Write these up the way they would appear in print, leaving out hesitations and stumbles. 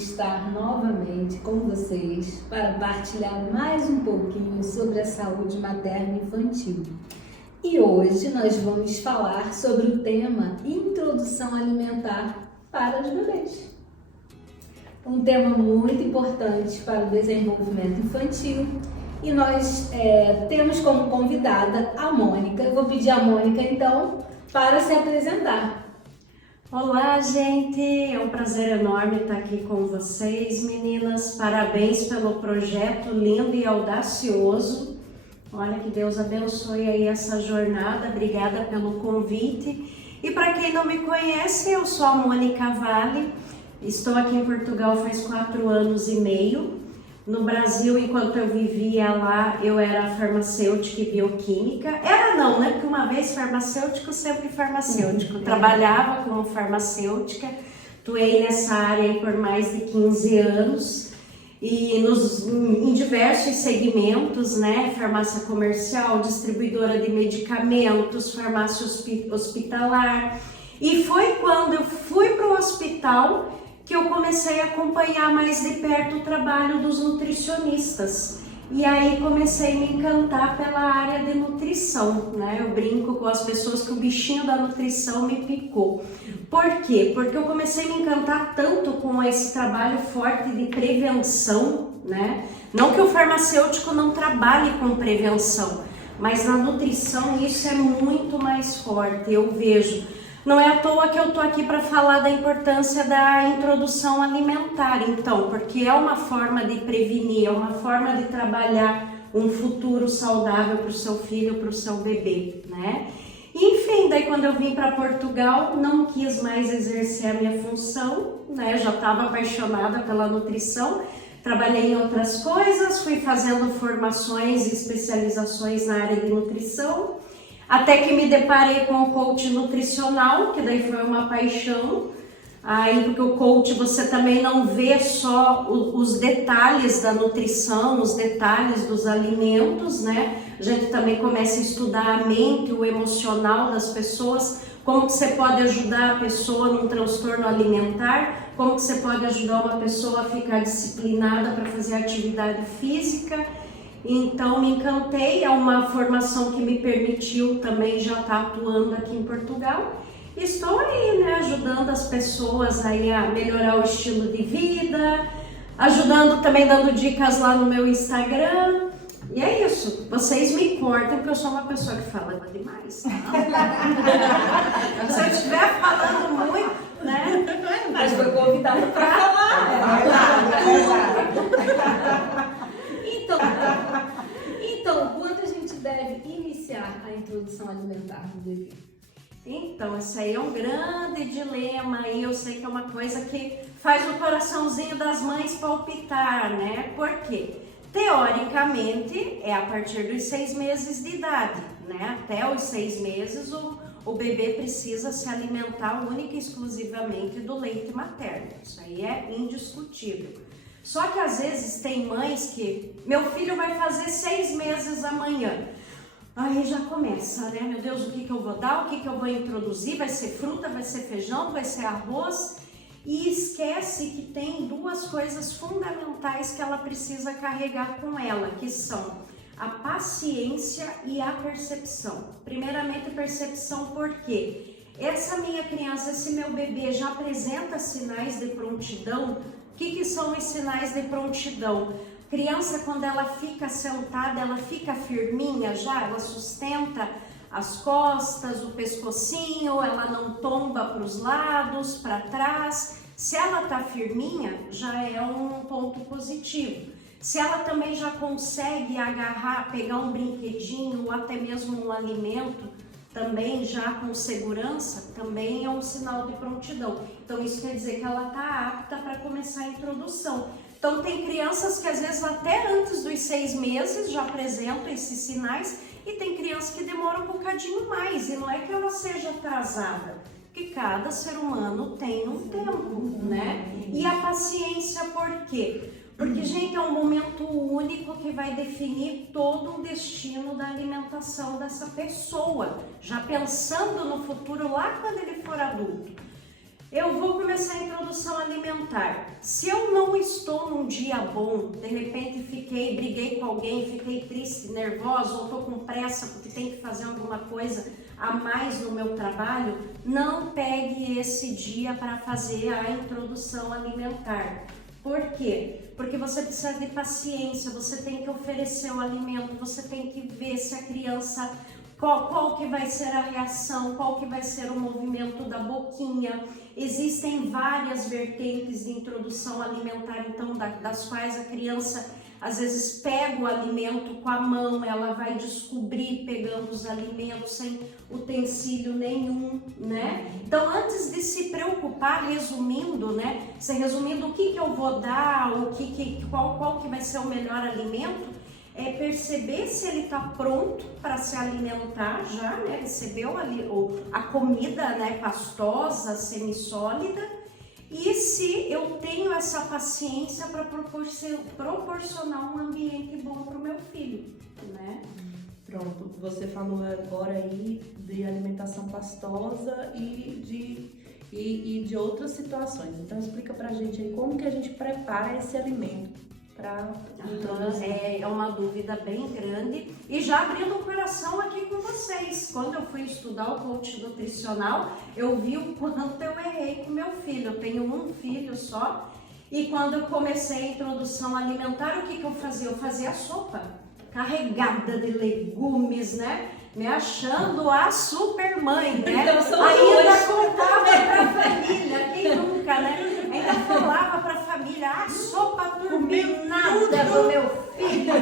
estar novamente com vocês para partilhar mais um pouquinho sobre a saúde materno-infantil. E hoje nós vamos falar sobre o tema Introdução Alimentar para os bebês. Um tema muito importante para o desenvolvimento infantil. E nós temos como convidada a Mônica. Eu vou pedir a Mônica, então, para se apresentar. Olá, gente! É um prazer enorme estar aqui com vocês, meninas. Parabéns pelo projeto lindo e audacioso. Olha, que Deus abençoe aí essa jornada. Obrigada pelo convite. E para quem não me conhece, eu sou a Mônica Vale. Estou aqui em Portugal faz 4 anos e meio. No Brasil, enquanto eu vivia lá, eu era farmacêutica e bioquímica. Era não, né? Porque uma vez farmacêutico, sempre farmacêutico. Trabalhava como farmacêutica, atuei nessa área aí por mais de 15 anos. E em diversos segmentos, né? Farmácia comercial, distribuidora de medicamentos, farmácia hospitalar. E foi quando eu fui para o hospital que eu comecei a acompanhar mais de perto o trabalho dos nutricionistas. E aí comecei a me encantar pela área de nutrição, né? Eu brinco com as pessoas que o bichinho da nutrição me picou. Por quê? Porque eu comecei a me encantar tanto com esse trabalho forte de prevenção, né? Não que o farmacêutico não trabalhe com prevenção, mas na nutrição isso é muito mais forte, eu vejo. Não é à toa que eu estou aqui para falar da importância da introdução alimentar, então, porque é uma forma de prevenir, é uma forma de trabalhar um futuro saudável para o seu filho, para o seu bebê, né? Enfim, daí quando eu vim para Portugal, não quis mais exercer a minha função, né? Já estava apaixonada pela nutrição, trabalhei em outras coisas, fui fazendo formações e especializações na área de nutrição, até que me deparei com o coach nutricional, que daí foi uma paixão. Aí, porque o coach você também não vê só os detalhes da nutrição, os detalhes dos alimentos, né? A gente também começa a estudar a mente, o emocional das pessoas, como que você pode ajudar a pessoa num transtorno alimentar, como que você pode ajudar uma pessoa a ficar disciplinada para fazer atividade física. Então me encantei, é uma formação que me permitiu também já estar atuando aqui em Portugal. Estou aí, né, ajudando as pessoas aí a melhorar o estilo de vida, ajudando também, dando dicas lá no meu Instagram. E é isso, vocês me cortam porque eu sou uma pessoa que fala demais, tá? Se eu estiver falando muito, né? Mas foi convidada para falar. Então, quando a gente deve iniciar a introdução alimentar do bebê? Então, isso aí é um grande dilema e eu sei que é uma coisa que faz o coraçãozinho das mães palpitar, né? Por quê? Teoricamente, é a partir dos 6 meses de idade, né? Até os 6 meses, o bebê precisa se alimentar única e exclusivamente do leite materno. Isso aí é indiscutível. Só que às vezes tem mães que, meu filho vai fazer 6 meses amanhã. Aí já começa, né? Meu Deus, o que eu vou dar? O que eu vou introduzir? Vai ser fruta, vai ser feijão, vai ser arroz? E esquece que tem 2 coisas fundamentais que ela precisa carregar com ela, que são a paciência e a percepção. Primeiramente, percepção, por quê? Essa minha criança, esse meu bebê já apresenta sinais de prontidão. O que são os sinais de prontidão? Criança, quando ela fica sentada, ela fica firminha já, ela sustenta as costas, o pescocinho, ela não tomba para os lados, para trás. Se ela tá firminha, já é um ponto positivo. Se ela também já consegue agarrar, pegar um brinquedinho ou até mesmo um alimento, também já com segurança, também é um sinal de prontidão. Então isso quer dizer que ela está apta para começar a introdução. Então tem crianças que às vezes até antes dos 6 meses já apresentam esses sinais e tem crianças que demoram um bocadinho mais. E não é que ela seja atrasada, porque cada ser humano tem um tempo, né? E a paciência por quê? Porque, gente, é um momento único que vai definir todo o destino da alimentação dessa pessoa, já pensando no futuro lá quando ele for adulto. Eu vou começar a introdução alimentar. Se eu não estou num dia bom, de repente briguei com alguém, fiquei triste, nervosa, ou estou com pressa porque tenho que fazer alguma coisa a mais no meu trabalho, não pegue esse dia para fazer a introdução alimentar. Por quê? Porque você precisa de paciência, você tem que oferecer o alimento, você tem que ver se a criança... Qual que vai ser a reação, qual que vai ser o movimento da boquinha. Existem várias vertentes de introdução alimentar, então, das quais a criança, às vezes, pega o alimento com a mão, ela vai descobrir pegando os alimentos sem utensílio nenhum, né? Então, antes de se preocupar, resumindo, né? O que eu vou dar, qual que vai ser o melhor alimento, é perceber se ele está pronto para se alimentar já, né? Recebeu ali a comida, né, pastosa, semissólida, e se eu tenho essa paciência para proporcionar um ambiente bom para o meu filho, né? Pronto, você falou agora aí de alimentação pastosa e de outras situações. Então explica pra gente aí como que a gente prepara esse alimento. É uma dúvida bem grande, e já abrindo o coração aqui com vocês. Quando eu fui estudar o coach nutricional, eu vi o quanto eu errei com meu filho. Eu tenho um filho só, e quando eu comecei a introdução alimentar, o que eu fazia? Eu fazia sopa carregada de legumes, né? Me achando a super mãe, né? Ainda contava pra família, quem nunca, né? Ainda falava pra família, sopa turbinada do meu filho.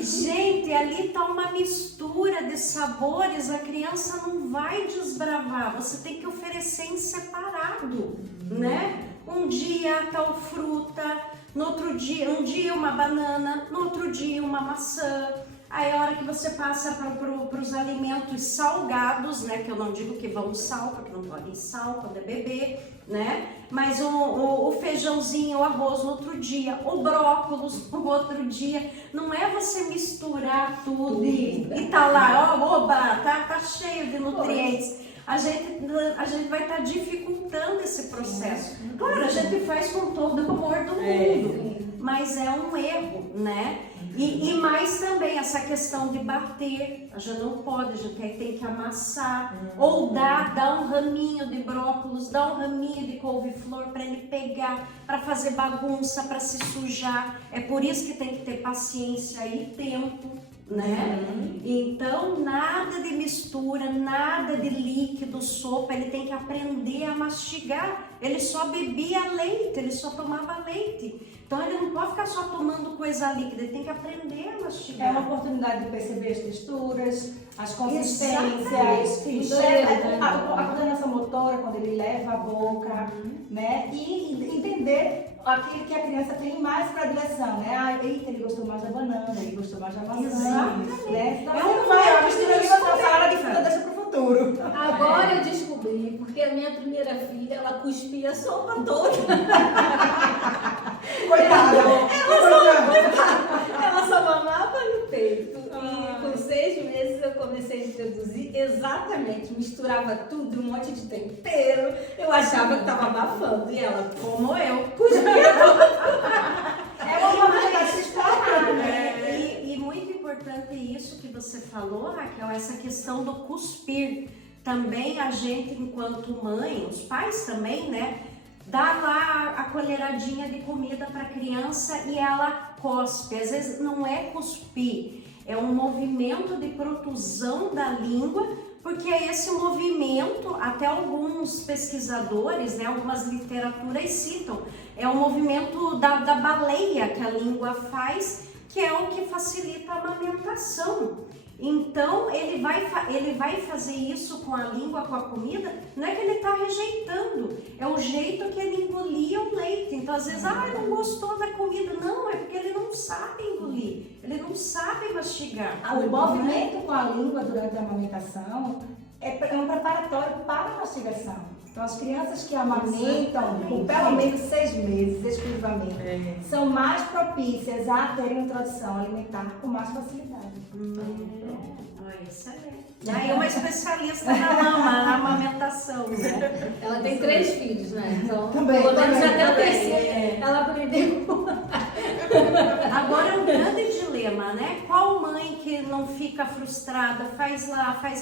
Gente, ali tá uma mistura de sabores, a criança não vai desbravar, você tem que oferecer em separado, né? Um dia tal fruta, no outro dia, um dia uma banana, no outro dia uma maçã. Aí a hora que você passa para os alimentos salgados, né? Que eu não digo que vão sal, porque não pode ir sal quando é bebê, né? Mas o feijãozinho, o arroz no outro dia, o brócolis no outro dia. Não é você misturar tudo e tá lá, ó, oba, tá cheio de nutrientes. A gente vai estar dificultando esse processo. Claro, a gente faz com todo o amor do mundo, mas é um erro, né? E mais também essa questão de bater, a gente não pode, a gente tem que amassar, ou dar um raminho de brócolis, dar um raminho de couve-flor para ele pegar, para fazer bagunça, para se sujar. É por isso que tem que ter paciência e tempo, né? Então, nada de mistura, nada de líquido, sopa, ele tem que aprender a mastigar. Ele só bebia leite, ele só tomava leite. Então ele não pode ficar só tomando coisa líquida, ele tem que aprender a mastigar. É uma oportunidade de perceber as texturas, as consistências, a coordenação motora quando ele leva a boca, né? E entender aquilo que a criança tem mais predileção, né? Eita, ele gostou mais da banana, ele gostou mais da maçã. Exatamente. Né? Então, É um vai, a mistura ali você fala de fruta deixa pro futuro. Agora eu descobri, porque a minha primeira filha, ela cuspia a sopa toda. Coitada. Ela só mamava no peito. E com 6 meses eu comecei a introduzir exatamente, misturava tudo, um monte de tempero. Eu achava que tava abafando. E ela, como eu, cuspia tudo. É uma oportunidade de se explorar, né? E muito importante isso que você falou, Raquel, essa questão do cuspir. Também a gente, enquanto mãe, os pais também, né? Dá lá a colheradinha de comida para a criança e ela cospe. Às vezes não é cuspir, é um movimento de protusão da língua, porque é esse movimento, até alguns pesquisadores, né, algumas literaturas citam, é um movimento da baleia que a língua faz, que é o que facilita a amamentação. Então, ele vai fazer isso com a língua, com a comida, não é que ele está rejeitando, é o jeito que ele engolia o leite. Então, às vezes, não gostou da comida. Não, é porque ele não sabe engolir, ele não sabe mastigar. O movimento com a língua durante a amamentação é um preparatório para a mastigação. Então, as crianças que amamentam por pelo menos 6 meses exclusivamente são mais propícias a terem introdução alimentar com mais facilidade. Excelente. E aí uma especialista na mama, na amamentação, né? Ela tem 3 filhos, né? Então, Também, pelo menos também. até o terceiro, ela aprendeu. Agora é um grande dilema, né? Qual mãe que não fica frustrada, faz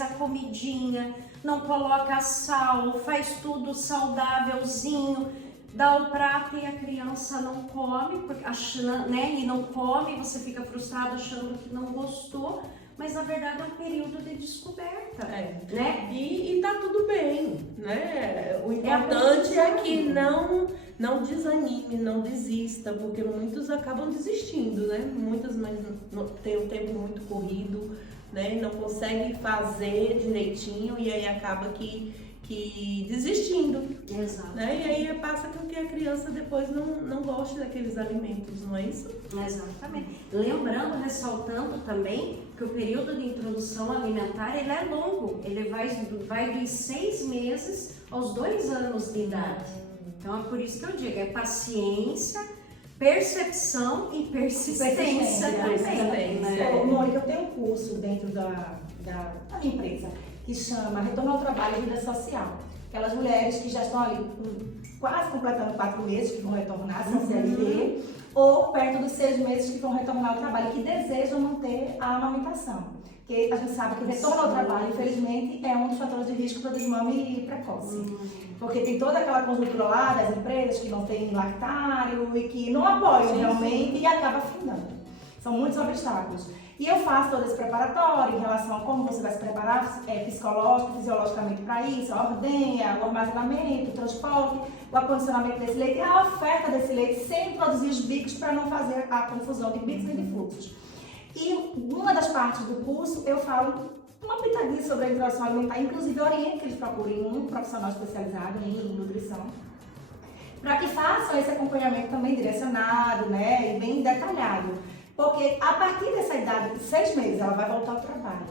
a comidinha, não coloca sal, faz tudo saudávelzinho, dá o prato e a criança não come, porque né? E não come, você fica frustrado achando que não gostou, mas na verdade é um período de descoberta, né? E tá tudo bem, né? O importante é que não desanime, não desista, porque muitos acabam desistindo, né? Muitas mães têm um tempo muito corrido, né? Não conseguem fazer direitinho e aí acaba que desistindo. Exato. Né? E aí passa com que a criança depois não goste daqueles alimentos, não é isso? Exatamente. Lembrando, ressaltando também que o período de introdução alimentar ele é longo. Ele vai dos 6 meses aos 2 anos de idade. Então é por isso que eu digo, é paciência, percepção e persistência também. Né? Mônica, eu tenho um curso dentro da minha empresa que chama Retorno ao Trabalho e Vida Social. Aquelas mulheres que já estão ali quase completando 4 meses, que vão retornar, são CLT, ou perto dos 6 meses que vão retornar ao trabalho, que desejam manter a amamentação. Porque a gente sabe que o retorno ao trabalho, infelizmente, é um dos fatores de risco para desmame precoce. Porque tem toda aquela conjuntura lá das empresas que não têm lactário e que não apoiam realmente e acaba afundando. São muitos obstáculos. E eu faço todo esse preparatório em relação a como você vai se preparar psicológico, fisiologicamente para isso, a ordenha, o armazenamento, o transporte, o acondicionamento desse leite e a oferta desse leite sem introduzir os bicos para não fazer a confusão de bicos e de fluxos. E uma das partes do curso eu falo uma pitadinha sobre a introdução alimentar, inclusive eu oriento que eles procurem um profissional especializado em nutrição, para que façam esse acompanhamento também direcionado, né, e bem detalhado. Porque a partir dessa idade de 6 meses ela vai voltar ao trabalho.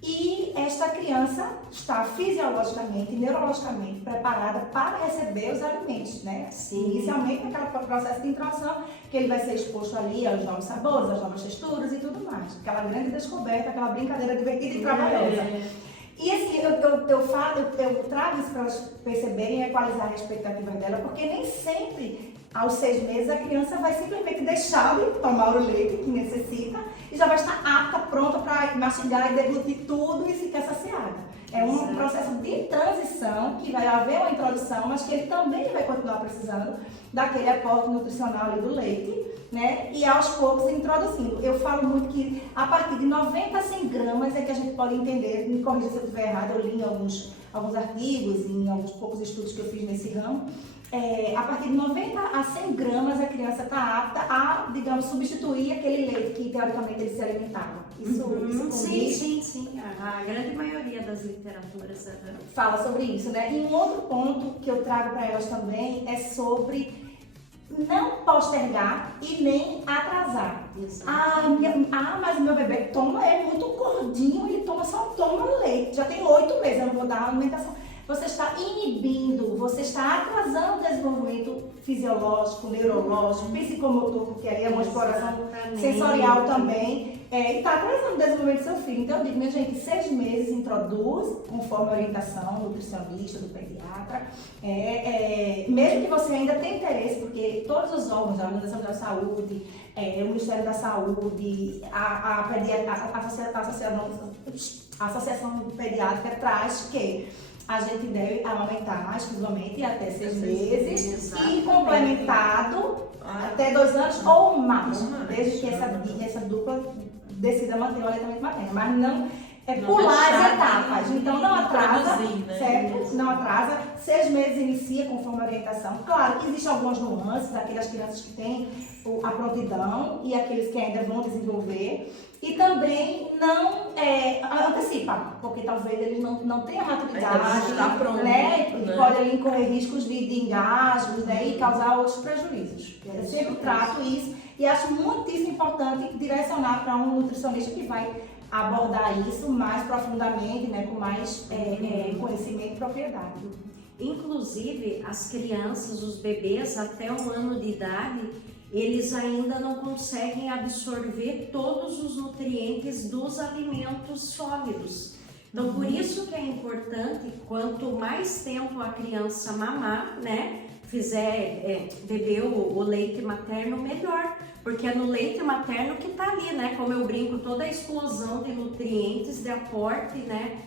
E esta criança está fisiologicamente e neurologicamente preparada para receber os alimentos, né? Sim. Inicialmente naquele processo de introdução, que ele vai ser exposto ali aos novos sabores, às novas texturas e tudo mais. Aquela grande descoberta, aquela brincadeira divertida e trabalhosa. E assim, eu trago isso para elas perceberem e equalizar as expectativas dela, porque nem sempre aos 6 meses a criança vai simplesmente deixar de tomar o leite que necessita e já vai estar apta, pronta para mastigar e deglutir tudo e ficar saciada. É um processo de transição que vai haver uma introdução, mas que ele também vai continuar precisando daquele aporte nutricional ali do leite, né? E aos poucos introduzindo. Eu falo muito que a partir de 90 a 100 gramas é que a gente pode entender, me corrija se eu estiver errado, eu li em alguns artigos, em alguns poucos estudos que eu fiz nesse ramo. A partir de 90 a 100 gramas a criança está apta a, digamos, substituir aquele leite que teoricamente ele se alimentava. Sim. A grande maioria das literaturas fala sobre isso, né? E um outro ponto que eu trago para elas também é sobre não postergar e nem atrasar. Mas o meu bebê é muito gordinho, ele só toma leite, já tem 8 meses, eu não vou dar alimentação. Você está inibindo, você está atrasando o desenvolvimento fisiológico, neurológico, psicomotor, porque aí é uma exploração sensorial também, e está atrasando o desenvolvimento do seu filho. Então eu digo, minha gente, 6 meses introduz, conforme a orientação do nutricionista, do pediatra, mesmo que você ainda tenha interesse, porque todos os órgãos, a Organização da Saúde, o Ministério da Saúde, a Associação Pediátrica traz que a gente deve amamentar exclusivamente até 6 meses e complementado até 2 anos ou mais, desde que essa dupla decida manter o aleitamento materno, mas não pular as etapas. Então não atrasa, certo? Não atrasa. 6 meses inicia conforme a orientação. Claro que existem algumas nuances, aquelas crianças que têm a prontidão e aqueles que ainda vão desenvolver. E também não antecipa, porque talvez eles não tenham maturidade, né? E pode ali incorrer riscos de engasgos, né? E causar outros prejuízos. Eu sempre trato isso e acho muitíssimo importante direcionar para um nutricionista que vai abordar isso mais profundamente, né? Com mais conhecimento e propriedade. Inclusive, as crianças, os bebês até 1 ano de idade, eles ainda não conseguem absorver todos os nutrientes dos alimentos sólidos. Então, por isso que é importante, quanto mais tempo a criança mamar, né, beber o leite materno, melhor. Porque é no leite materno que tá ali, né, como eu brinco, toda a explosão de nutrientes, de aporte, né,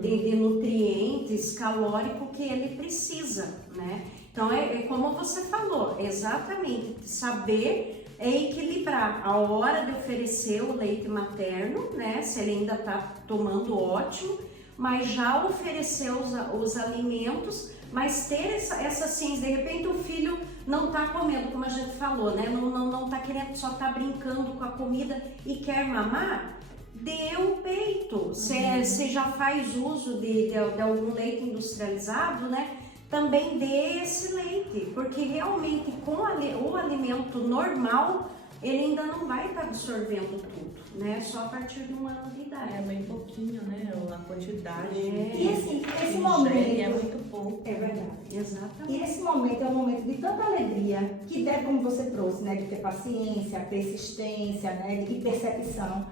de nutrientes calórico que ele precisa, né. Então, é como você falou, exatamente, saber equilibrar a hora de oferecer o leite materno, né, se ele ainda tá tomando, ótimo, mas já oferecer os alimentos, mas ter essa ciência. De repente o filho não tá comendo, como a gente falou, né, não tá querendo, só tá brincando com a comida e quer mamar, dê o peito. Você já faz uso de algum leite industrializado, né, também dê esse leite, porque realmente com o alimento normal, ele ainda não vai estar absorvendo tudo, né? Só a partir de 1 ano de idade. É bem pouquinho, né? A quantidade. E assim, esse ingere momento é muito pouco. É verdade. Exatamente. E esse momento é um momento de tanta alegria, que deve, como você trouxe, né, de ter paciência, persistência, né, de percepção.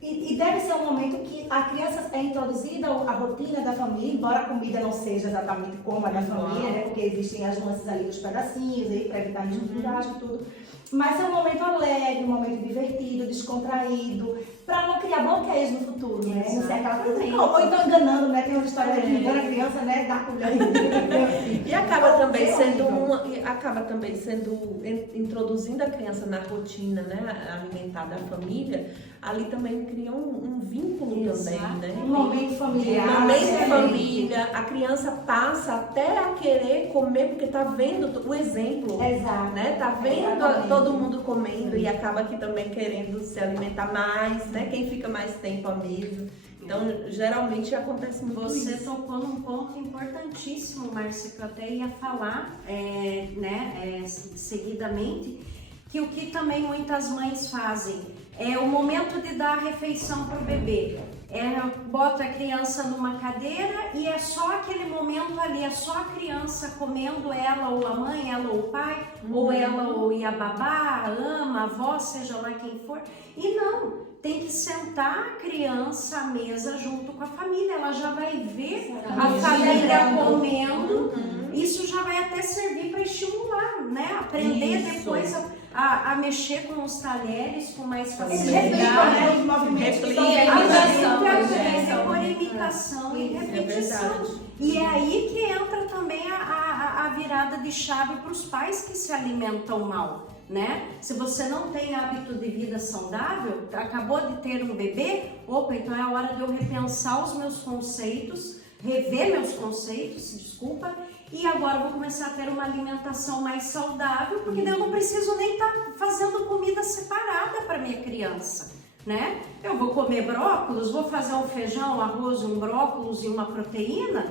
E deve ser um momento que a criança é introduzida à rotina da família, embora a comida não seja exatamente como a da família, né, porque existem as nuances ali dos pedacinhos, para evitar misturar e tudo. Mas é um momento alegre, um momento divertido, descontraído, para não criar bloqueios no futuro, né? Não ser aquela coisa, ou então enganando, né? Tem uma história que engana a criança, né? Dá colher. E acaba também sendo introduzindo a criança na rotina, né, alimentar da família, ali também cria um vínculo também, né? Um momento familiar. Um momento de família, a criança passa até a querer comer porque tá vendo o exemplo. Exato. Né? Tá vendo todo mundo comendo e acaba aqui também querendo se alimentar mais, né? Quem fica mais tempo à mesa. Então, geralmente acontece muito isso. Você tocou num ponto importantíssimo, Márcia, que eu até ia falar, seguidamente, que o que também muitas mães fazem é o momento de dar a refeição para o bebê. Bota a criança numa cadeira e é só aquele momento ali, é só a criança comendo, ela ou a mãe, ela ou o pai, ou ela ou a babá, a ama, a avó, seja lá quem for. E não, tem que sentar a criança à mesa junto com a família, ela já vai ver a família comendo, isso já vai até servir para estimular, né? Aprender depois a mexer com os talheres com mais facilidade. Né? Os movimentos Por imitação e repetição. E é aí que entra também a virada de chave para os pais que se alimentam mal, né? Se você não tem hábito de vida saudável, acabou de ter um bebê, então é a hora de eu repensar os meus conceitos, rever meus conceitos, desculpa, e agora eu vou começar a ter uma alimentação mais saudável, porque daí eu não preciso nem estar fazendo comida separada para minha criança, né? Eu vou comer brócolis, vou fazer um feijão, arroz, um brócolis e uma proteína.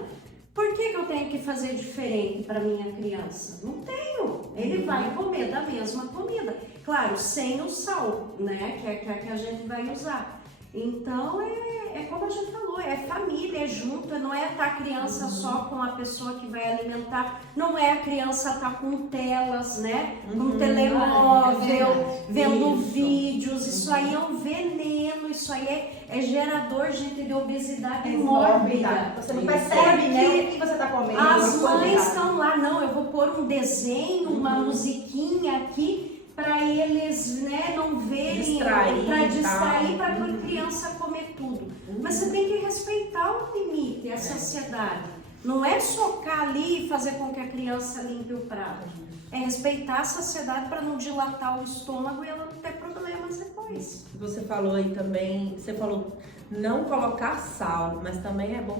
Por que eu tenho que fazer diferente para minha criança? Não tenho. Ele vai comer da mesma comida. Claro, sem o sal, né? Que a gente vai usar. Então, é como a gente falou, é família, é junto, não é estar a criança só com a pessoa que vai alimentar, não é a criança estar com telas, né? Com telemóvel, vendo vídeos, isso aí é um veneno, isso aí é gerador, gente, de obesidade mórbida. Você não percebe, né, o que você está comendo. As mães estão lá, não, eu vou pôr um desenho, uma musiquinha aqui, para eles, né, não verem, para distrair, para a criança comer tudo. Mas você tem que respeitar o limite, a saciedade. Não é socar ali e fazer com que a criança limpe o prato. É respeitar a saciedade para não dilatar o estômago e ela não ter problemas depois. Você falou aí também, não colocar sal, mas também é bom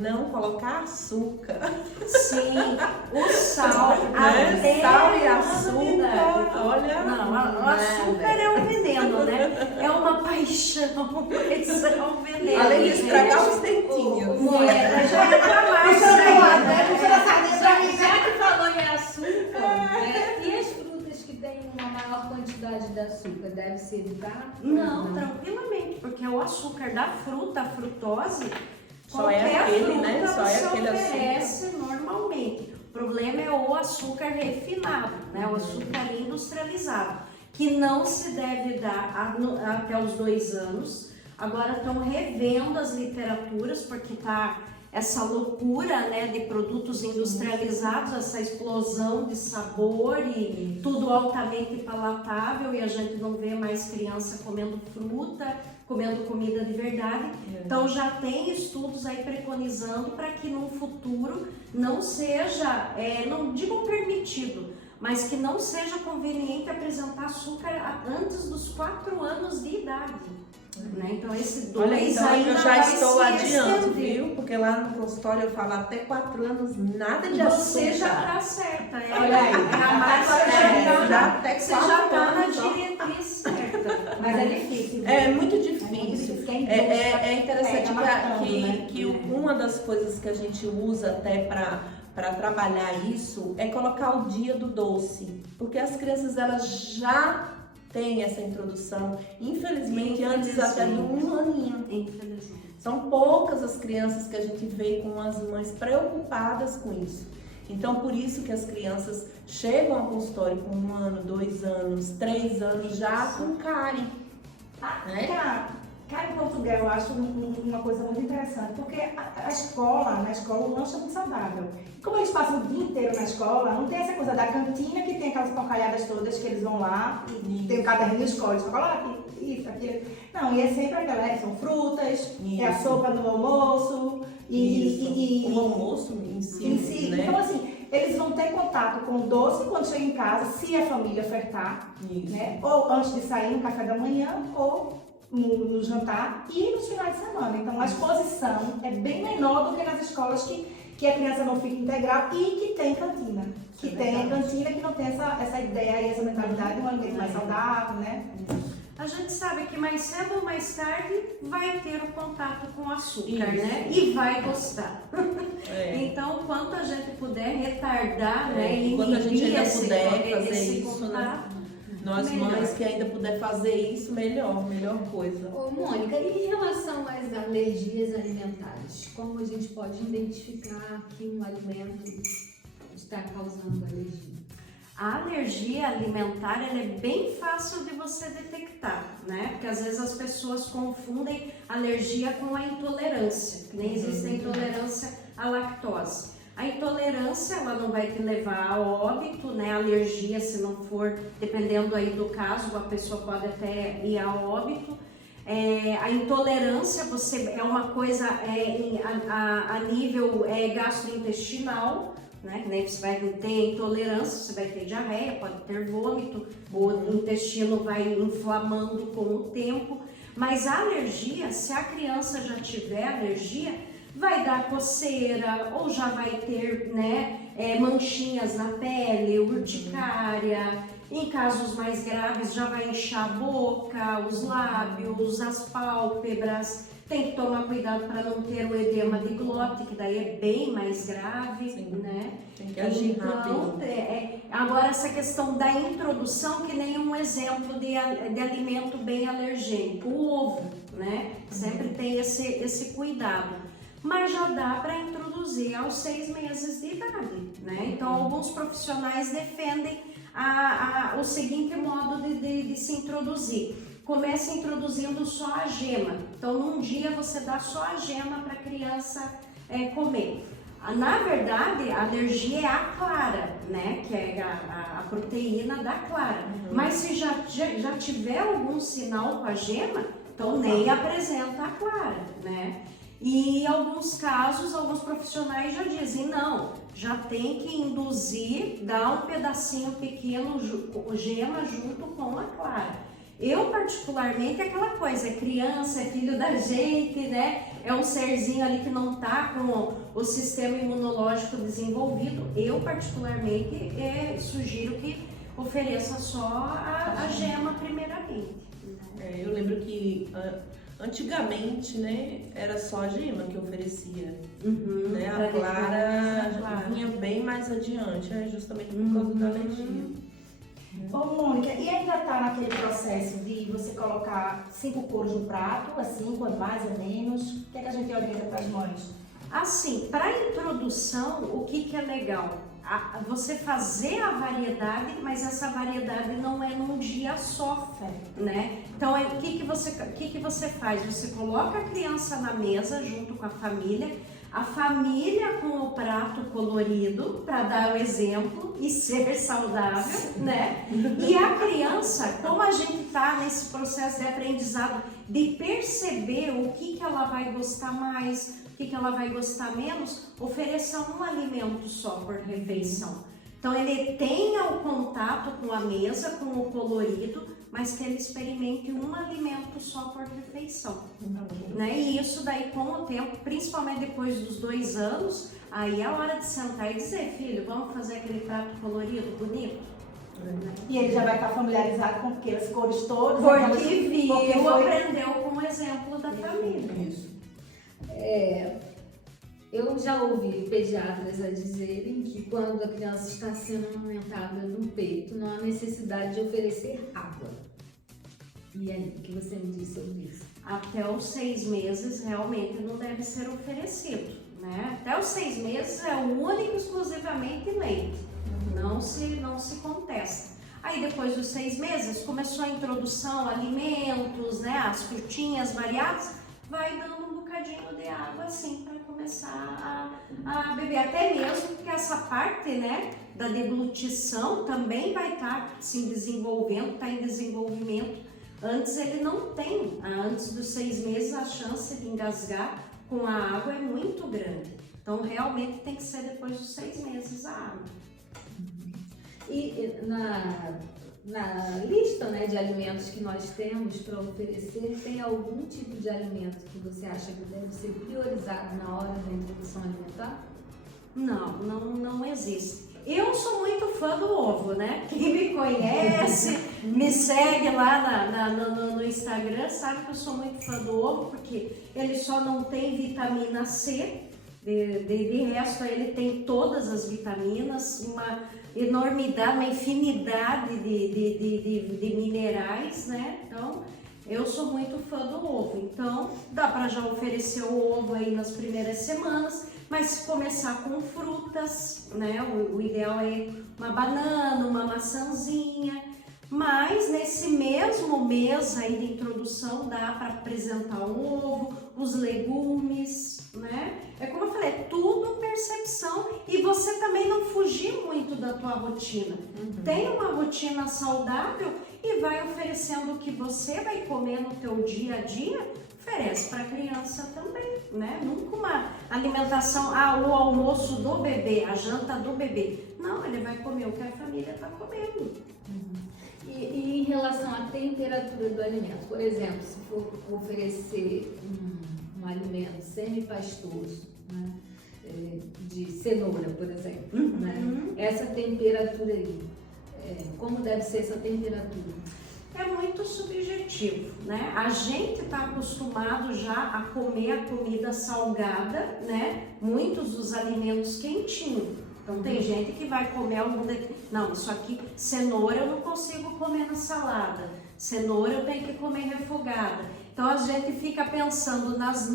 não colocar açúcar. Sim, o sal, né? Sal e açúcar, olha... Não, o açúcar é um veneno, né? É uma paixão, isso é um veneno. Além de estragar os dentinhos. Já é pra mais Já que falou em açúcar, né? E as frutas que têm uma maior quantidade de açúcar, deve se evitar? Não, tranquilamente, porque o açúcar da fruta, a frutose, Só é Qualquer aquele, fruta né? Só é você aquele oferece normalmente. O problema é o açúcar refinado, né? O açúcar industrializado, que não se deve dar até os 2 anos. Agora estão revendo as literaturas, porque tá essa loucura, né, de produtos industrializados, essa explosão de sabor e tudo altamente palatável, e a gente não vê mais criança comendo fruta, comendo comida de verdade. Então já tem estudos aí preconizando para que no futuro não seja, não digo permitido, mas que não seja conveniente apresentar açúcar antes dos 4 anos de idade. Né? Então esse 2 Olha, então ainda eu já vai estou se adiante, estender. viu? Porque lá no consultório eu falo até 4 anos, nada de Você açúcar. já está certa. Olha aí. A Márcia Já até você já 4 está na anos. Só. diretriz certa. Mas é difícil. viu? É muito É difícil. Quem É interessante tá matando, né? que uma das coisas que a gente usa até para trabalhar isso é colocar o dia do doce, porque as crianças elas já têm essa introdução, infelizmente antes até de 1 aninho. Infelizmente. São poucas as crianças que a gente vê com as mães preocupadas com isso. Então, por isso que as crianças chegam ao consultório com 1 ano, 2 anos, 3 anos já com cárie. Né? Cara, em Portugal eu acho uma coisa muito interessante, porque na escola o lanche é muito saudável. Como eles passam o dia inteiro na escola, não tem essa coisa da cantina que tem aquelas porcalhadas todas que eles vão lá e tem o caderninho de escola, eles falam, olha isso, aquilo. Não, e é sempre aquela, são frutas, é a sopa no almoço O almoço em si, né? Então assim, eles vão ter contato com o doce quando chegam em casa, se a família ofertar, né? Ou antes de sair no café da manhã, ou no jantar e nos finais de semana. Então a exposição é bem menor do que nas escolas que a criança não fica integral e que tem cantina. Que tem a cantina que não tem essa ideia e essa mentalidade de um alimento mais saudável, né? A gente sabe que mais cedo ou mais tarde vai ter o contato com o açúcar, Isso. né? E vai gostar. É. Então, quanto a gente puder retardar, né? E Quando a gente inibir ainda puder fazer esse isso, contato, né? Nós melhor. mães que ainda puder fazer isso, melhor coisa. Ô, Mônica, e em relação às alergias alimentares? Como a gente pode identificar que um alimento está causando alergia? A alergia alimentar ela é bem fácil de você detectar, né? Porque às vezes as pessoas confundem alergia com a intolerância, que nem existe a intolerância à lactose. A intolerância, ela não vai te levar a óbito, né? A alergia, se não for, dependendo aí do caso, a pessoa pode até ir a óbito. A intolerância é uma coisa a nível gastrointestinal, né? Você vai ter intolerância, você vai ter diarreia, pode ter vômito, o intestino vai inflamando com o tempo. Mas a alergia, se a criança já tiver alergia, vai dar coceira ou já vai ter, né, manchinhas na pele, urticária. Em casos mais graves já vai inchar a boca, os lábios, as pálpebras. Tem que tomar cuidado para não ter o edema de glote, que daí é bem mais grave, né? Tem que agir Então, rápido. agora essa questão da introdução, que nem um exemplo de alimento bem alergênico, o ovo, né? Sempre tem esse cuidado. Mas já dá para introduzir aos 6 meses de idade, né? Então, alguns profissionais defendem o seguinte modo de se introduzir. Comece introduzindo só a gema. Então, num dia você dá só a gema para a criança comer. Na verdade, a alergia é a clara, né? Que é a proteína da clara. Mas se já tiver algum sinal com a gema, então nem apresenta a clara, né? E em alguns casos, alguns profissionais já dizem, não, já tem que induzir, dar um pedacinho pequeno, gema junto com a clara. Eu, particularmente, é aquela coisa, é criança, é filho da gente, né? É um serzinho ali que não tá com o sistema imunológico desenvolvido. Eu, particularmente, sugiro que ofereça só a gema primeiramente. Eu lembro que antigamente, né, era só a gema que oferecia. Né? A clara vinha bem mais adiante, justamente por causa da alergia. Ô, Mônica, e ainda tá naquele processo de você colocar 5 coros no prato, assim, quanto mais ou menos? O que é que a gente orienta para as mães? Assim, para introdução, o que é legal? Você fazer a variedade, mas essa variedade não é num dia só, né? Então, o que você faz? Você coloca a criança na mesa junto com a família com o prato colorido, para dar o exemplo e ser saudável, né? E a criança, como a gente está nesse processo de aprendizado, de perceber o que ela vai gostar mais, o que ela vai gostar menos, ofereça um alimento só por refeição. Então ele tenha o contato com a mesa, com o colorido, mas que ele experimente um alimento só por refeição. Né? E isso daí com o tempo, principalmente depois dos 2 anos, aí é a hora de sentar e dizer, filho, vamos fazer aquele prato colorido, bonito? E ele já vai estar familiarizado com aquelas cores todas. Porque viu, aprendeu com o exemplo da família. Isso. Eu já ouvi pediatras a dizerem que quando a criança está sendo amamentada no peito, não há necessidade de oferecer água. E aí, o que você me diz sobre isso? Até os 6 meses realmente não deve ser oferecido, né? Até os 6 meses é o único exclusivamente leite, não se contesta. Aí depois dos 6 meses começou a introdução, alimentos, né? As frutinhas variadas, vai dando um bocadinho de água assim para começar a beber, até mesmo porque essa parte, né, da deglutição também vai estar se desenvolvendo, está em desenvolvimento. Antes ele não tem, antes dos 6 meses a chance de engasgar com a água é muito grande. Então realmente tem que ser depois dos 6 meses a água. E na lista, né, de alimentos que nós temos para oferecer, tem algum tipo de alimento que você acha que deve ser priorizado na hora da introdução alimentar? Não existe. Eu sou muito fã do ovo, né? Quem me conhece, me segue lá no Instagram, sabe que eu sou muito fã do ovo, porque ele só não tem vitamina C, de resto ele tem todas as vitaminas, uma enormidade, uma infinidade de minerais, né? Então, eu sou muito fã do ovo. Então, dá para já oferecer o ovo aí nas primeiras semanas, mas começar com frutas, né? O ideal é uma banana, uma maçãzinha. Mas nesse mesmo mês aí de introdução dá para apresentar o ovo, os legumes, né? É como eu falei, é tudo percepção e você também não fugir muito da tua rotina. Tem uma rotina saudável e vai oferecendo o que você vai comer no teu dia a dia, oferece para a criança também, né? Nunca uma alimentação, o almoço do bebê, a janta do bebê. Não, ele vai comer o que a família está comendo. E em relação à temperatura do alimento, por exemplo, se for oferecer um alimento semi-pastoso, né, de cenoura, por exemplo, né, essa temperatura aí, como deve ser essa temperatura? É muito subjetivo, né? A gente está acostumado já a comer a comida salgada, né? Muitos dos alimentos quentinhos. Então tem gente que vai comer não, isso aqui, cenoura eu não consigo comer na salada, cenoura eu tenho que comer refogada. Então a gente fica pensando nos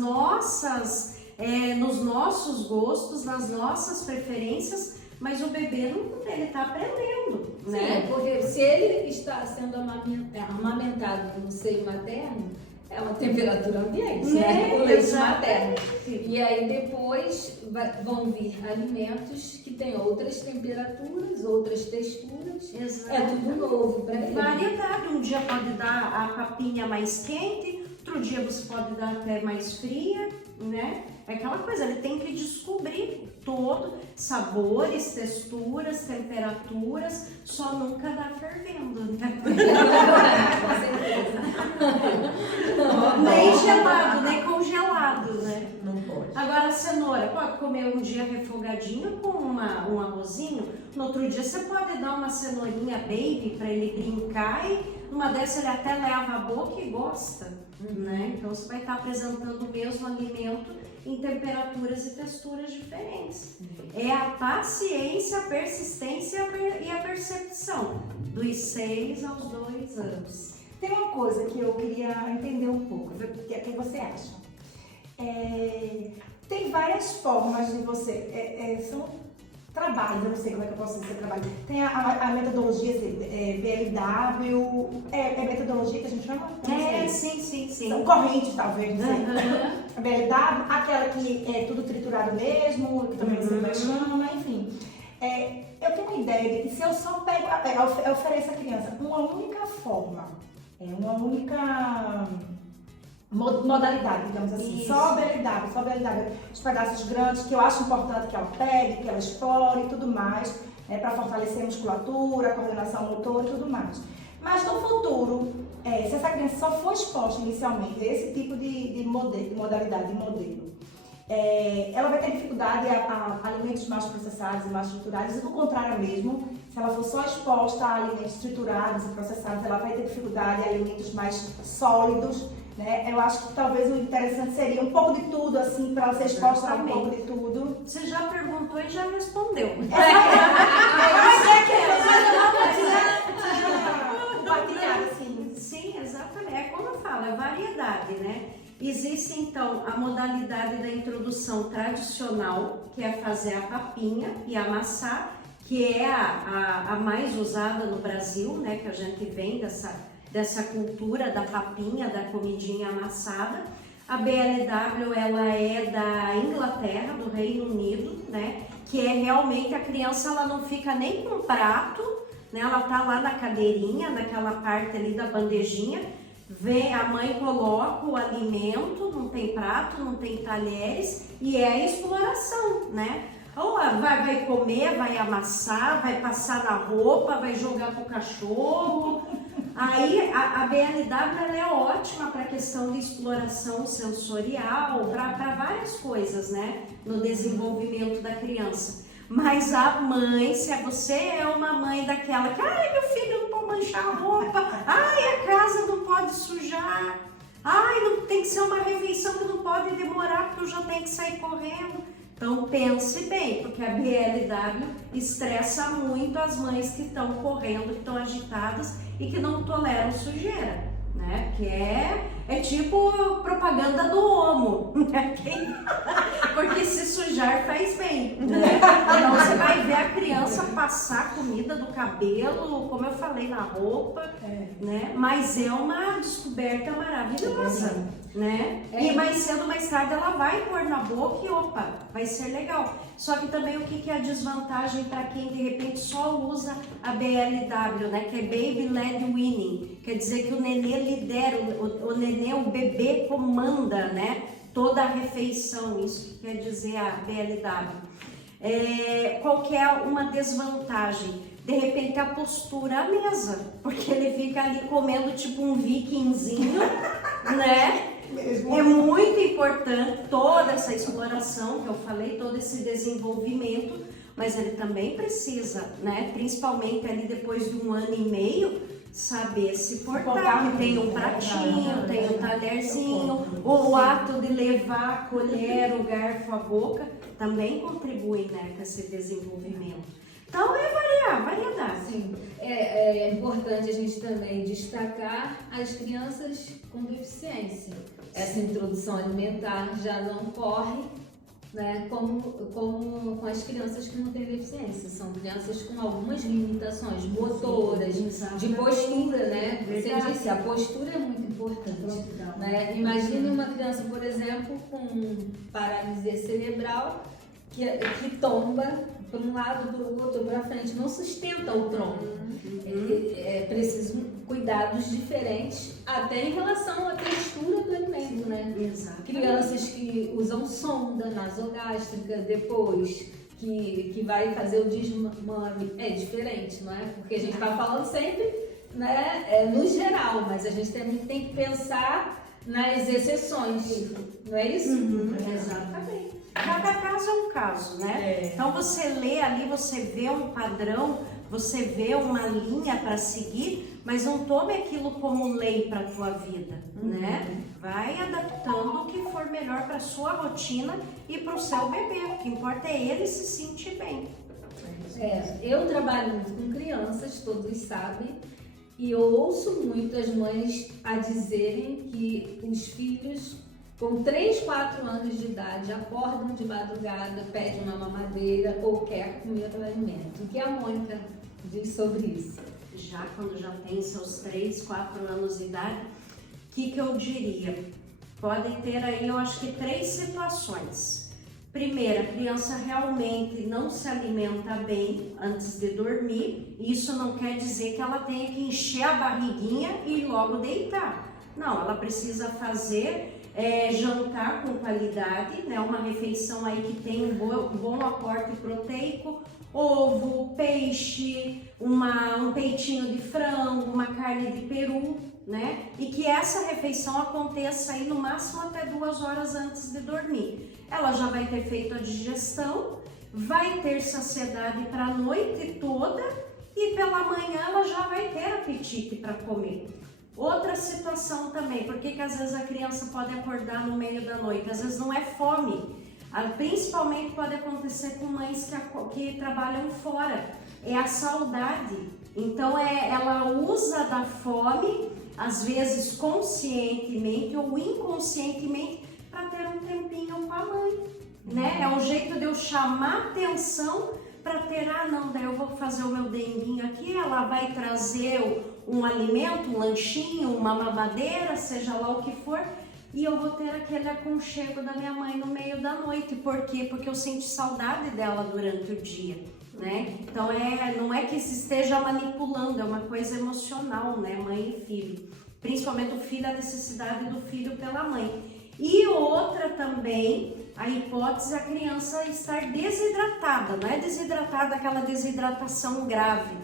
nossos gostos, nas nossas preferências, mas o bebê ele está aprendendo, né? Sim, porque se ele está sendo amamentado no seio materno, é uma temperatura ambiente, né? O leite materno. E aí depois vão vir alimentos que têm outras temperaturas, outras texturas. Exato. É tudo novo para ele. Variedade. Um dia pode dar a papinha mais quente, outro dia você pode dar até mais fria, né? É aquela coisa, ele tem que descobrir sabores, texturas, temperaturas, só nunca dá fervendo, né? Nem gelado, nem congelado, né? Não pode. Agora a cenoura, pode comer um dia refogadinho com um arrozinho, no outro dia você pode dar uma cenourinha baby para ele brincar e numa dessas ele até leva a boca e gosta. né? Então você vai estar apresentando o mesmo alimento em temperaturas e texturas diferentes. É a paciência, a persistência e a percepção dos 6 aos 2 anos. Tem uma coisa que eu queria entender um pouco, o que você acha? Tem várias formas de você, são trabalhos, eu não sei como é que eu posso dizer trabalho. Tem a metodologia BLW, é metodologia que a gente chama? Sim. São correntes, talvez, não sei. A BLW, aquela que é tudo triturado mesmo, que também você vai chamar, enfim. Eu tenho uma ideia de que se eu só pego, eu ofereço à criança uma única forma, uma única modalidade, digamos assim, Isso. só BLW, os pedaços grandes que eu acho importante que ela pegue, que ela explore e tudo mais, para fortalecer a musculatura, a coordenação motora e tudo mais. Mas no futuro, se essa criança só for exposta inicialmente a esse tipo de modalidade, de modelo, ela vai ter dificuldade a alimentos mais processados e mais triturados, e do contrário mesmo, se ela for só exposta a alimentos triturados e processados, ela vai ter dificuldade a alimentos mais sólidos, né? Eu acho que talvez o interessante seria um pouco de tudo, assim, para ela ser exposta a um pouco de tudo. Você já perguntou e já respondeu. Sim, exatamente. É como eu falo, é variedade, né? Existe então a modalidade da introdução tradicional, que é fazer a papinha e amassar, que é a mais usada no Brasil, né? Que a gente vem dessa cultura da papinha, da comidinha amassada. A BLW, ela é da Inglaterra, do Reino Unido, né? Que é realmente a criança, ela não fica nem com prato, né? Ela tá lá na cadeirinha, naquela parte ali da bandejinha, vem, a mãe coloca o alimento, não tem prato, não tem talheres, e é a exploração, né? Ou vai comer, vai amassar, vai passar na roupa, vai jogar pro cachorro. Aí a BLW, ela é ótima para a questão de exploração sensorial, para várias coisas, né? No desenvolvimento da criança. Mas a mãe, se você é uma mãe daquela que, ai, meu filho não pode manchar a roupa, ai, a casa não pode sujar, ai, não tem que ser uma refeição que não pode demorar porque eu já tenho que sair correndo. Então pense bem, porque a BLW estressa muito as mães que estão correndo, que estão agitadas e que não toleram sujeira, né? Que é tipo propaganda do Omo, né? Porque se sujar faz bem, né? Então você vai ver a criança passar comida do cabelo, como eu falei, na roupa, né? Mas é uma descoberta maravilhosa, né? E mais cedo ou mais tarde ela vai pôr na boca e opa, vai ser legal. Só que também o que é a desvantagem para quem de repente só usa a BLW, né? Que é Baby Led Weaning, quer dizer que o nenê lidera, o nenê, o bebê comanda, né? Toda a refeição, isso que quer dizer a BLW. Qual que é uma desvantagem? De repente a postura à mesa, porque ele fica ali comendo tipo um vikingzinho, né? É muito importante toda essa exploração que eu falei, todo esse desenvolvimento, mas ele também precisa, né? Principalmente ali depois de 1 ano e meio, saber se portar, que tem um pratinho, tem um talherzinho, o ato de levar a colher, o garfo à boca, também contribui, né, com esse desenvolvimento. Então variedade. Sim, é importante a gente também destacar as crianças com deficiência. Essa introdução alimentar já não corre, né, como com as crianças que não têm deficiência. São crianças com algumas limitações motoras, de postura, né? Você disse, a postura é muito importante. Né? Imagine uma criança, por exemplo, com paralisia cerebral que tomba para um lado, para o outro, para frente, não sustenta o tronco. É preciso cuidados diferentes, até em relação à textura do alimento, né? Exato. Crianças que usam sonda nasogástrica depois, que vai fazer o desmame, é diferente, não é? Porque a gente está falando sempre, né, no geral, mas a gente também tem que pensar nas exceções, não é isso? Exatamente. Cada caso é um caso, né? Então você lê ali, você vê um padrão, você vê uma linha para seguir, mas não tome aquilo como lei para a tua vida, né? Vai adaptando o que for melhor para sua rotina e para o seu bebê. O que importa é ele se sentir bem. Eu trabalho muito com crianças, todos sabem, e eu ouço muito as mães a dizerem que os filhos com 3, 4 anos de idade acordam de madrugada, pedem uma mamadeira ou quer comer o alimento. O que a Mônica diz sobre isso? Já quando já tem seus 3, 4 anos de idade, o que eu diria? Podem ter aí, eu acho que 3 situações. Primeiro, a criança realmente não se alimenta bem antes de dormir. Isso não quer dizer que ela tenha que encher a barriguinha e logo deitar. Não, ela precisa fazer jantar com qualidade, né? Uma refeição aí que tem um bom aporte proteico, ovo, peixe, um peitinho de frango, uma carne de peru, né? E que essa refeição aconteça aí no máximo até 2 horas antes de dormir. Ela já vai ter feito a digestão, vai ter saciedade para a noite toda e pela manhã ela já vai ter apetite para comer. Outra situação também, porque que às vezes a criança pode acordar no meio da noite? Às vezes não é fome, principalmente pode acontecer com mães que trabalham fora, é a saudade. Então ela usa da fome, às vezes conscientemente ou inconscientemente, para ter um tempinho com a mãe, né? É um jeito de eu chamar atenção para ter, não, daí eu vou fazer o meu denguinho aqui, ela vai trazer um alimento, um lanchinho, uma mamadeira, seja lá o que for, e eu vou ter aquele aconchego da minha mãe no meio da noite. Por quê? Porque eu sinto saudade dela durante o dia, né? Então não é que se esteja manipulando, é uma coisa emocional, né? Mãe e filho. Principalmente o filho, a necessidade do filho pela mãe. E outra também, a hipótese, a criança estar desidratada. Não é desidratada aquela desidratação grave,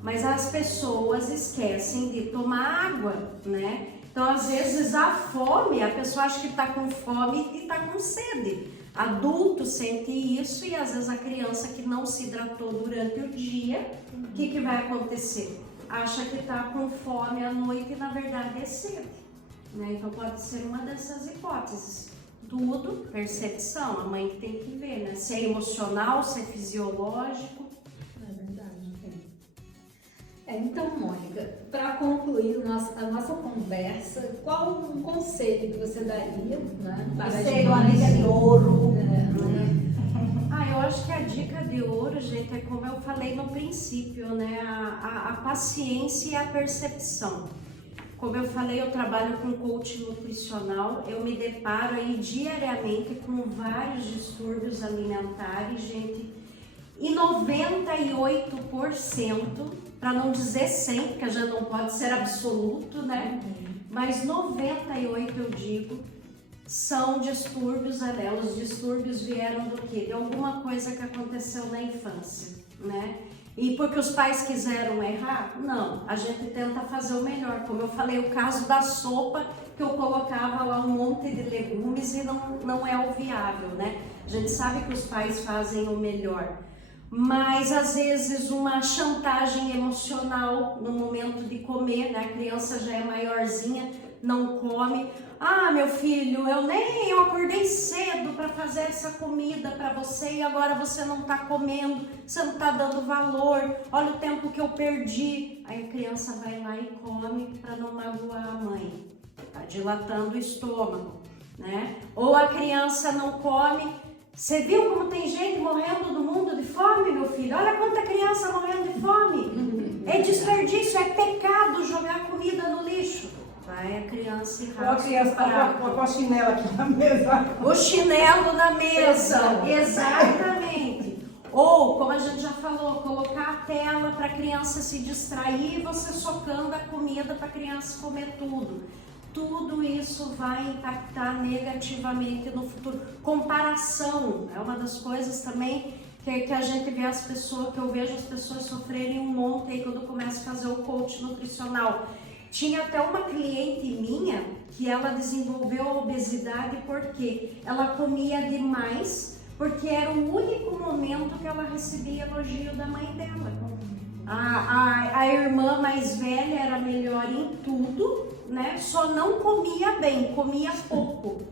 mas as pessoas esquecem de tomar água, né? Então, às vezes, a fome, a pessoa acha que está com fome e está com sede. Adulto sente isso e, às vezes, a criança que não se hidratou durante o dia, o que vai acontecer? Acha que está com fome à noite e, na verdade, é sede. Né? Então pode ser uma dessas hipóteses. Tudo percepção, a mãe que tem que ver, né? Se é emocional, se é fisiológico. É verdade. Então, Mônica, para concluir a nossa conversa, qual um conselho que você daria, né? Conselho, uma dica de ouro. Eu acho que a dica de ouro, gente, é como eu falei no princípio, né? A paciência e a percepção. Como eu falei, eu trabalho com coach nutricional, eu me deparo aí diariamente com vários distúrbios alimentares, gente, e 98%, para não dizer 100%, porque já não pode ser absoluto, né? Mas 98% eu digo, são distúrbios, os distúrbios vieram do quê? De alguma coisa que aconteceu na infância, né? E porque os pais quiseram errar? Não, a gente tenta fazer o melhor. Como eu falei, o caso da sopa, que eu colocava lá um monte de legumes e não é o viável, né? A gente sabe que os pais fazem o melhor. Mas, às vezes, uma chantagem emocional no momento de comer, né? A criança já é maiorzinha, não come. Meu filho, eu acordei cedo para fazer essa comida para você e agora você não está comendo, você não está dando valor, olha o tempo que eu perdi. Aí a criança vai lá e come para não magoar a mãe, está dilatando o estômago, né? Ou a criança não come. Você viu como tem gente morrendo no mundo de fome, meu filho? Olha quanta criança morrendo de fome. É desperdício, é pecado jogar comida no lixo. Vai a criança e raspa. Ou a criança com a chinela aqui na mesa. O chinelo na mesa, exatamente. Ou, como a gente já falou, colocar a tela para a criança se distrair e você socando a comida para a criança comer tudo. Tudo isso vai impactar negativamente no futuro. Comparação é uma das coisas também que a gente vê as pessoas, que eu vejo as pessoas sofrerem um monte aí quando eu começo a fazer o coach nutricional. Tinha até uma cliente minha que ela desenvolveu a obesidade porque ela comia demais, porque era o único momento que ela recebia elogio da mãe dela. A irmã mais velha era melhor em tudo, né, só não comia bem, comia pouco.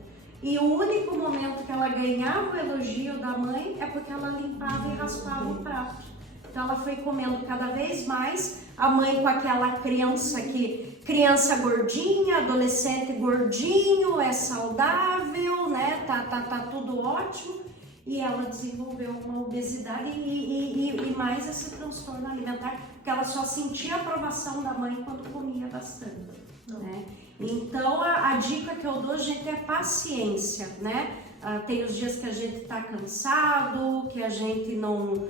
E o único momento que ela ganhava o elogio da mãe é porque ela limpava e raspava o prato. Então ela foi comendo cada vez mais, a mãe com aquela crença que criança gordinha, adolescente gordinho, é saudável, né, tá tudo ótimo. E ela desenvolveu uma obesidade e mais esse transtorno alimentar, porque ela só sentia a aprovação da mãe quando comia bastante, né? Então a dica que eu dou, gente, é paciência, né? Tem os dias que a gente tá cansado, que a gente não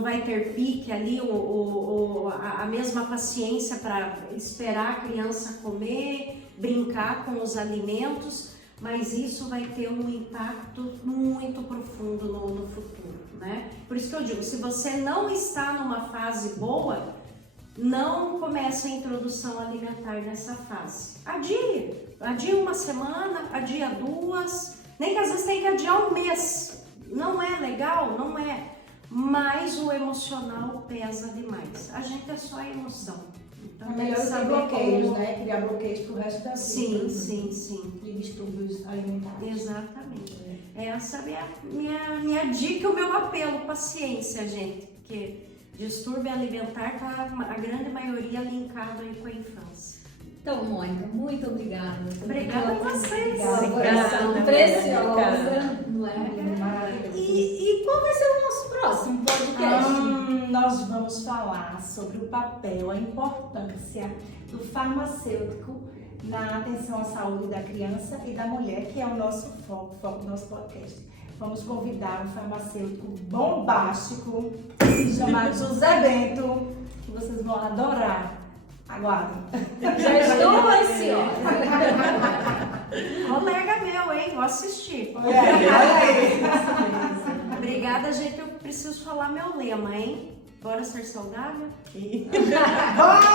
vai ter pique ali, a mesma paciência para esperar a criança comer, brincar com os alimentos. Mas isso vai ter um impacto muito profundo no futuro, né? Por isso que eu digo, se você não está numa fase boa, não comece a introdução alimentar nessa fase. Adie uma semana, adia 2, nem que às vezes tem que adiar 1 mês. Não é legal? Não é. Mas o emocional pesa demais. A gente é só emoção. Então, É melhor ter bloqueios, né? Criar bloqueios pro resto da vida. Sim. De distúrbios alimentares. Exatamente. Essa é a minha dica, o meu apelo, paciência, gente. Porque distúrbio alimentar tá a grande maioria linkado aí com a infância. Então, Mônica, muito obrigada. Obrigada a vocês. Colaboração preciosa, não é? Maravilhoso. E qual vai ser o nosso próximo podcast? Nós vamos falar sobre o papel, a importância do farmacêutico na atenção à saúde da criança e da mulher, que é o nosso foco do nosso podcast. Vamos convidar um farmacêutico bombástico, chamado José Bento, que vocês vão adorar. Aguardem. Já estou ansiosa. Colega meu, hein? Vou assistir. Olha aí. Obrigada, gente. Eu preciso falar meu lema, hein? Bora ser saudável? Bora!